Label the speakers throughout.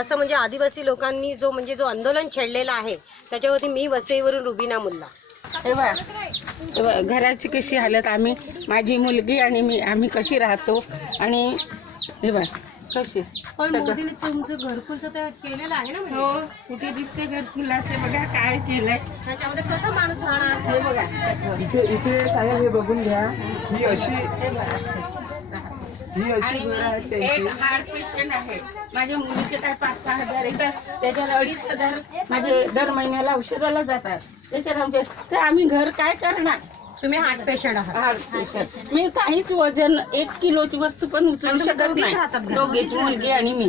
Speaker 1: असं म्हणजे आदिवासी लोकांनी जो म्हणजे जो आंदोलन छेडलेला आहे त्याच्यावरती मी वसईवरून रुबीना मुल्ला.
Speaker 2: हे बघा हे बघा, घराची कशी हालत आम्ही माझी मुलगी आणि मी आम्ही कशी राहतो आणि हे बघा कशी?
Speaker 1: पण
Speaker 2: सगळं.
Speaker 1: मोदीने तुमचं घरकुलचं ते केलेलं आहे ना म्हणजे?
Speaker 2: हो कुठे दिसते घर फुलाचे बघा काय केलंय.
Speaker 1: त्याच्यामध्ये कसं माणूस राहणार?
Speaker 2: हे बघा. सगळं.
Speaker 3: इथे इथे साहेब हे बघून घ्या. ही अशी
Speaker 2: हे बघा.
Speaker 3: ही अशी
Speaker 2: आणि
Speaker 3: घरं आहेत
Speaker 2: मी एक
Speaker 3: त्यांची.
Speaker 2: हार्ट पेशंट आहे. माझ्या मुलीचे काय पाच सहा हजार येतात त्याच्यावर अडीच हजार माझे दर महिन्याला औषधाला जातात. त्याच्यावर आमचे तर आम्ही घर काय करणार?
Speaker 1: तुम्ही हार्ट पेशंट आहात.
Speaker 2: Heart patient. मी काहीच वजन एक किलोची वस्तू पण उचलू
Speaker 1: आणि तुम्ही
Speaker 2: शकत
Speaker 1: दोघीच
Speaker 2: नाही.
Speaker 1: घरात?
Speaker 2: दोघीच मुलगी आणि मी.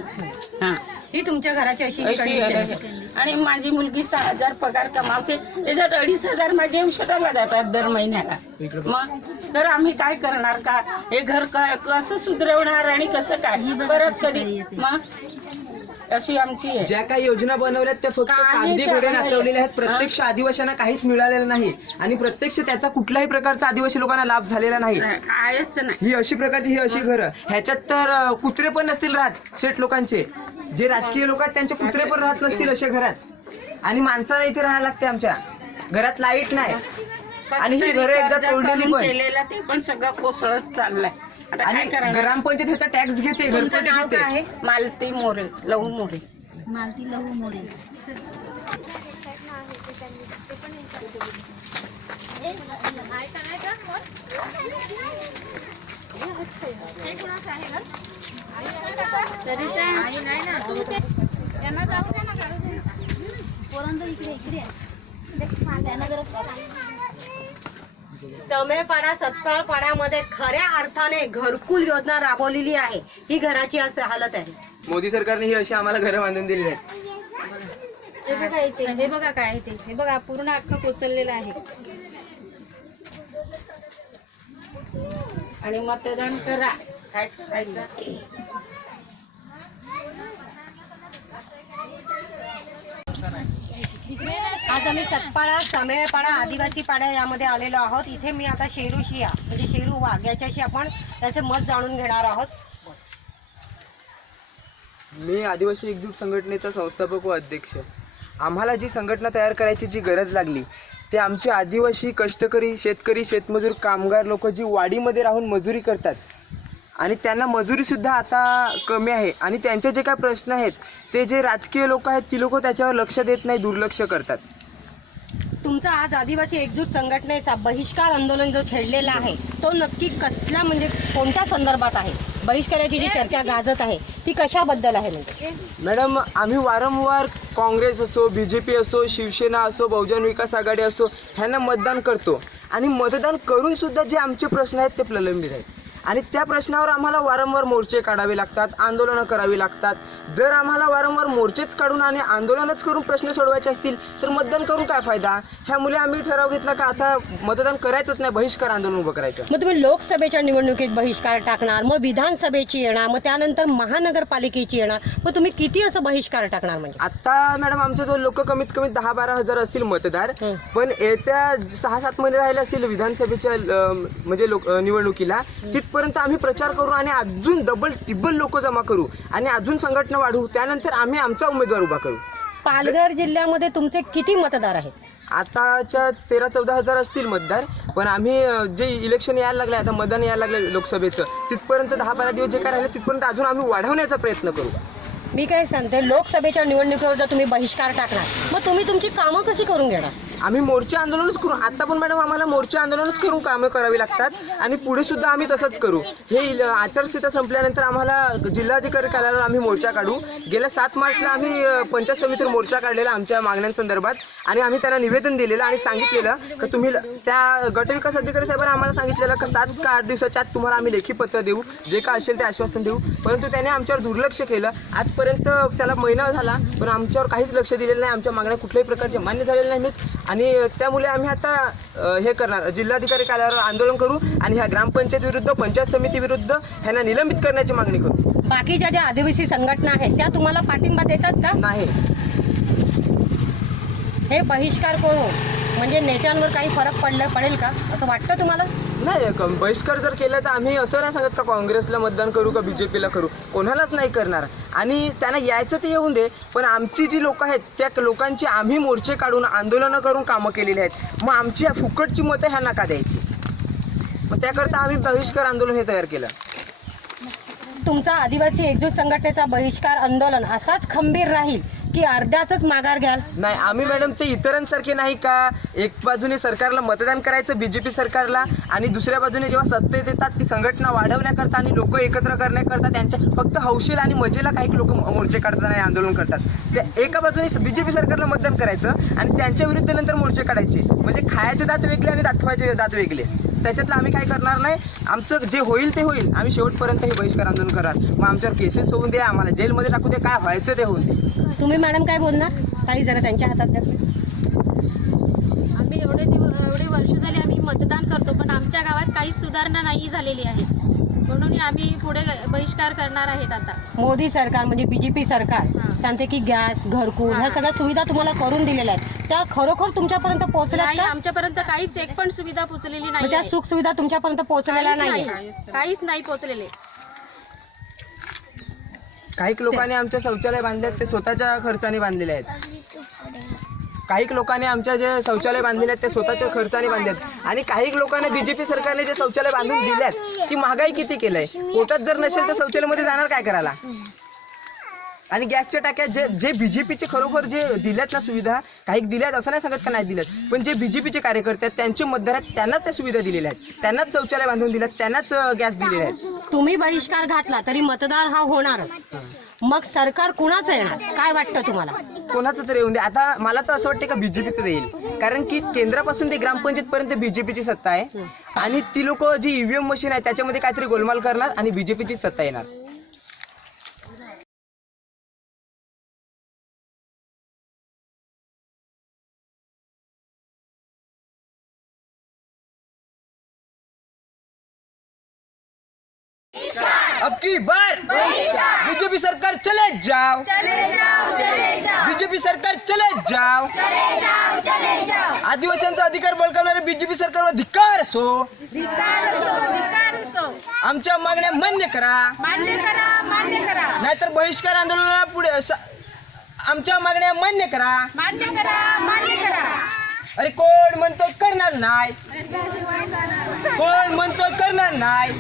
Speaker 2: हा.
Speaker 1: ही तुमच्या घराची अशी
Speaker 2: अशी
Speaker 1: condition आहे.
Speaker 2: आहे. आणि माझी मुलगी सहा हजार पगार कमावते. त्याच्यात अडीच हजार माझ्या औषधाला जातात दर महिन्याला. मग तर आम्ही काय करणार का? हे घर कसं सुधरवणार आणि कसं काय? परत कधी मग अशी आमची आहे.
Speaker 3: ज्या काही योजना बनवल्यात त्या फक्त
Speaker 2: काहीच
Speaker 3: कागदी घोडे
Speaker 2: आम्हाला-
Speaker 3: नाचवलेल्या आहेत. प्रत्यक्ष आदिवासींना काहीच मिळालेलं नाही. आणि प्रत्यक्ष त्याचा कुठल्याही प्रकारचा आदिवासी लोकांना लाभ झालेला नाही. ही अशी प्रकारची ही अशी घरं. ह्याच्यात तर अं, कुत्रे पण नसतील राहत शेठ लोकांचे. जे राजकीय लोक आहेत त्यांचे कुत्रे पण राहत नसतील अशा घरात. आणि माणसाला इथे राहायला लागते आमच्या. घरात लाइट नाही. आणि ही घरं एकदा
Speaker 2: कर्ज
Speaker 3: तोडलेली
Speaker 2: करून
Speaker 3: पण
Speaker 2: केलेलं ते पण सगळं कोसळत चाललंय. आता काय
Speaker 3: आणि
Speaker 2: करणार
Speaker 3: ग्रामपंचायत ह्याचा टॅक्स घेते
Speaker 1: तुमचं
Speaker 3: घरपट्टी
Speaker 1: नाव काय
Speaker 3: घेते
Speaker 1: आहे?
Speaker 2: मालती मोरे लहू मोरे.
Speaker 1: समेपाडा सत्पाळ पाड्यामध्ये खऱ्या अर्थाने घरकुल योजना राबवलेली आहे. ही घराची आज हालत आहे.
Speaker 3: मोदी सरकारने ही अशी आम्हाला घरं बांधून दिलेली आहेत.
Speaker 4: हे बघा इथे. हे बघा काय आहे ते. हे बघा पूर्ण अख्खं कोसळलेलं आहे.
Speaker 2: आणि मतदान करा. काय करायचं
Speaker 1: आज आम्ही सतपाडा समेळपाडा आदिवासी पाड्या यामध्ये आलेलो आहोत. इथे मी आता शेरू शिया म्हणजे शेरू वाघ याच्याशी आपण त्याचे मत जाणून घेणार आहोत.
Speaker 3: मी आदिवासी एकजूट संघटनेचा संस्थापक व अध्यक्ष. आम्हाला जी संघटना तयार करायची जी गरज लागली ते आमचे आदिवासी कष्टकरी शेतकरी शेतमजूर कामगार लोक जी वाडीमध्ये राहून मजुरी करतात. आणि त्यांना मजुरीसुद्धा आता कमी आहे. आणि त्यांचे जे काय प्रश्न आहेत ते जे राजकीय लोक आहेत ती लोक त्याच्यावर लक्ष देत नाही दुर्लक्ष करतात.
Speaker 1: तुमचा आज आदिवासी एकजूट संघटनेचा बहिष्कार आंदोलन जो छेडलेला आहे तो नक्की कसल्या म्हणजे कोणत्या संदर्भात आहे? बहिष्काराची जी चर्चा गाजत आहे ती कशाबद्दल आहे म्हणजे
Speaker 3: मॅडम आम्ही वारंवार काँग्रेस असो बी जे पी असो शिवसेना असो बहुजन विकास आघाडी असो ह्यांना मतदान करतो. आणि मतदान करून सुद्धा जे आमचे प्रश्न आहेत ते प्रलंबित आहेत. आणि त्या प्रश्नावर आम्हाला वारंवार मोर्चे काढावे लागतात आंदोलनं करावी लागतात. जर आम्हाला वारंवार मोर्चेच काढून आणि आंदोलनच करून प्रश्न सोडवायचे असतील तर मतदान करून काय फायदा? ह्यामुळे आम्ही ठराव घेतला का आता मतदान करायचंच नाही बहिष्कार आंदोलन उभं करायचं.
Speaker 1: मग तुम्ही लोकसभेच्या निवडणुकीत बहिष्कार टाकणार मग विधानसभेची येणार मग त्यानंतर महानगरपालिकेची येणार मग तुम्ही किती असं बहिष्कार टाकणार म्हणजे?
Speaker 3: आता मॅडम आमचे जो लोक कमीत कमी दहा बारा हजार असतील मतदार. पण येत्या सहा सात महिने राहिले असतील विधानसभेच्या म्हणजे लोक निवडणुकीला. तिथपर्यंत आम्ही प्रचार करू आणि अजून डबल टिबल लोक जमा करू आणि अजून संघटना वाढवू. त्यानंतर आम्ही आमचा उमेदवार उभा करू.
Speaker 1: पालघर जिल्ह्यामध्ये तुमचे किती मतदार आहेत?
Speaker 3: आताच्या तेरा चौदा हजार असतील मतदार पण आम्ही जे इलेक्शन यायला लागले आता मतदान यायला लागले लोकसभेचं तिथपर्यंत दहा बारा दिवस जे काय राहिले तिथपर्यंत अजून आम्ही वाढवण्याचा प्रयत्न करू.
Speaker 1: मी काय सांगते लोकसभेच्या निवडणुकीवर जर तुम्ही बहिष्कार टाकणार मग तुम्ही तुमची कामं कशी करून घेणार?
Speaker 3: आम्ही मोर्चे आंदोलनच करू. आत्ता पण मॅडम आम्हाला मोर्चे आंदोलनच करून कामं करावी लागतात आणि पुढे सुद्धा आम्ही तसंच करू. हे आचारसंहिता संपल्यानंतर आम्हाला जिल्हाधिकारी कार्यालयावर आम्ही मोर्चा काढू. गेल्या सात मार्चला आम्ही पंचायत समितीवर मोर्चा काढलेला आमच्या मागण्यांसंदर्भात आणि आम्ही त्यांना निवेदन दिलेलं आणि सांगितलेलं की तुम्ही ल- त्या गटविकास अधिकारी साहेबांनी आम्हाला सांगितलेलं की सात का आठ दिवसाच्या आत तुम्हाला आम्ही लेखी पत्र देऊ. जे काय असेल ते आश्वासन देऊ. परंतु त्याने आमच्यावर दुर्लक्ष केलं. आजपर्यंत त्याला महिना झाला पण आमच्यावर काहीच लक्ष दिलेलं नाही. आमच्या मागण्या कुठल्याही प्रकारचे मान्य झालेल्या नाहीत. आणि त्यामुळे आम्ही आता अ, हे करणार. जिल्हाधिकारी कार्यालयावर आंदोलन करू आणि ह्या ग्रामपंचायत विरुद्ध पंचायत समिती विरुद्ध ह्यांना निलंबित करण्याची मागणी करू.
Speaker 1: बाकीच्या ज्या आदिवासी संघटना आहेत त्या तुम्हाला पाठिंबा देतात का?
Speaker 3: नाही.
Speaker 1: हे बहिष्कार करून म्हणजे नेत्यांवर काही फरक पडलं पडेल का? असं वाटतं तुम्हाला?
Speaker 3: नाही क- बहिष्कार जर केला तर आम्ही असं नाही सांगत का काँग्रेसला मतदान करू का बीजेपीला करू? कोणालाच नाही करणार. आणि त्यांना यायचं ते येऊन दे पण आमची जी लोक आहेत त्या लोकांची आम्ही मोर्चे काढून आंदोलनं करून कामं केलेली आहेत. मग आमची या फुकटची मतं ह्या नका द्यायची? मग त्याकरता आम्ही बहिष्कार आंदोलन हे तयार केलं.
Speaker 1: तुमचा आदिवासी एकजूट संघटनेचा बहिष्कार आंदोलन असाच खंबीर राहील. की अर्ध्यातच माघार घ्याल.
Speaker 3: नाही आम्ही मॅडम ते इतरांसारखे नाही का? एक बाजूने सरकारला मतदान करायचं बीजेपी सरकारला आणि दुसऱ्या बाजूने जेव्हा सत्तेत येतात ती संघटना वाढवण्याकरता आणि लोक एकत्र करण्याकरता त्यांच्या फक्त हौशीला आणि मजेला काही लोक मोर्चे काढतात आणि आंदोलन करतात. त्या एका बाजूने बीजेपी सरकारला मतदान करायचं आणि त्यांच्या विरुद्ध नंतर मोर्चे काढायचे. म्हणजे खायचे दात वेगळे आणि दातवायचे दात वेगळे. त्याच्यातलं आम्ही काय करणार नाही? आमचं जे होईल ते होईल. आम्ही शेवटपर्यंत हे बहिष्कार आंदोलन करणार. मग आमच्यावर केसेस होऊन द्या आम्हाला जेलमध्ये टाकू दे काय व्हायचं ते होऊन दे.
Speaker 1: तुम्ही मॅडम काय बोलणार? काही जरा त्यांच्या हातात द्या.
Speaker 4: आम्ही एवढे दिवस एवढे वर्ष झाले आम्ही मतदान करतो पण आमच्या गावात काहीच सुधारणा नाही झालेली आहे. म्हणून आम्ही पुढे बहिष्कार करणार आहेत आता.
Speaker 1: मोदी सरकार म्हणजे बीजेपी सरकार. सांगते की गॅस घरकुल ह्या. सगळ्या सुविधा तुम्हाला करून दिलेल्या आहेत. त्या खरोखर तुमच्यापर्यंत पोहोचल्या
Speaker 4: नाही
Speaker 1: का?
Speaker 4: आमच्यापर्यंत काहीच एक पण सुविधा पोचलेली
Speaker 1: मग
Speaker 4: नाही
Speaker 1: त्या
Speaker 4: आहे.
Speaker 1: सुख सुविधा तुमच्यापर्यंत पोहोचलेल्या
Speaker 4: काहीच
Speaker 1: नाही
Speaker 4: नाही. काहीच नाही पोचलेले
Speaker 3: काही लोकांनी आमच्या शौचालय बांधले आहेत ते स्वतःच्या खर्चाने बांधलेले आहेत. काही लोकांनी आमच्या जे शौचालय बांधलेले आहेत ते स्वतःच्या खर्चाने बांधले आहेत आणि काही लोकांना बीजेपी सरकारने जे शौचालय बांधून दिले आहेत ती महागाई किती केलंय? पोटात जर नसेल तर शौचालयामध्ये जाणार काय करायला? आणि गॅसच्या टाक्या जे जे बीजेपीचे खरोखर जे दिल्यात ना सुविधा काही दिल्यात असं नाही सांगत का नाही दिल्यात पण जे बीजेपीचे कार्यकर्ते आहेत त्यांचे मतदार आहेत त्यांनाच त्या सुविधा दिलेल्या आहेत. त्यांनाच शौचालय बांधून दिल्यात त्यांनाच गॅस दिलेले आहेत.
Speaker 1: तुम्ही बहिष्कार घातला तरी मतदार हा होणारच. मग सरकार कुणाचं येणार? काय वाटतं तुम्हाला?
Speaker 3: कोणाचं तरी येऊन दे. आता मला तर असं वाटतं का बीजेपीचं येईल. कारण की केंद्रापासून ते ग्रामपंचायत पर्यंत बीजेपीची सत्ता आहे. आणि ती लोक जी ईव्हीएम मशीन आहे त्याच्यामध्ये काहीतरी गोलमाल करणार आणि बीजेपीची सत्ता येणार. अब की बार बीजेपी सरकार चले जाओ। बीजेपी सरकार चले जाओ। आदिवासींचा अधिकार बळकावणारे बीजेपी सरकारवर धिक्कार असो। आमच्या मागण्या मान्य करा।
Speaker 4: मान्य करा मान्य करा।
Speaker 3: नाहीतर बहिष्कार आंदोलनाला पुढे आमच्या मागण्या मान्य करा।
Speaker 4: मान्य करा मान्य करा।
Speaker 3: अरे कोण म्हणतोय करणार नाही? कोण म्हणतोय करणार नाही?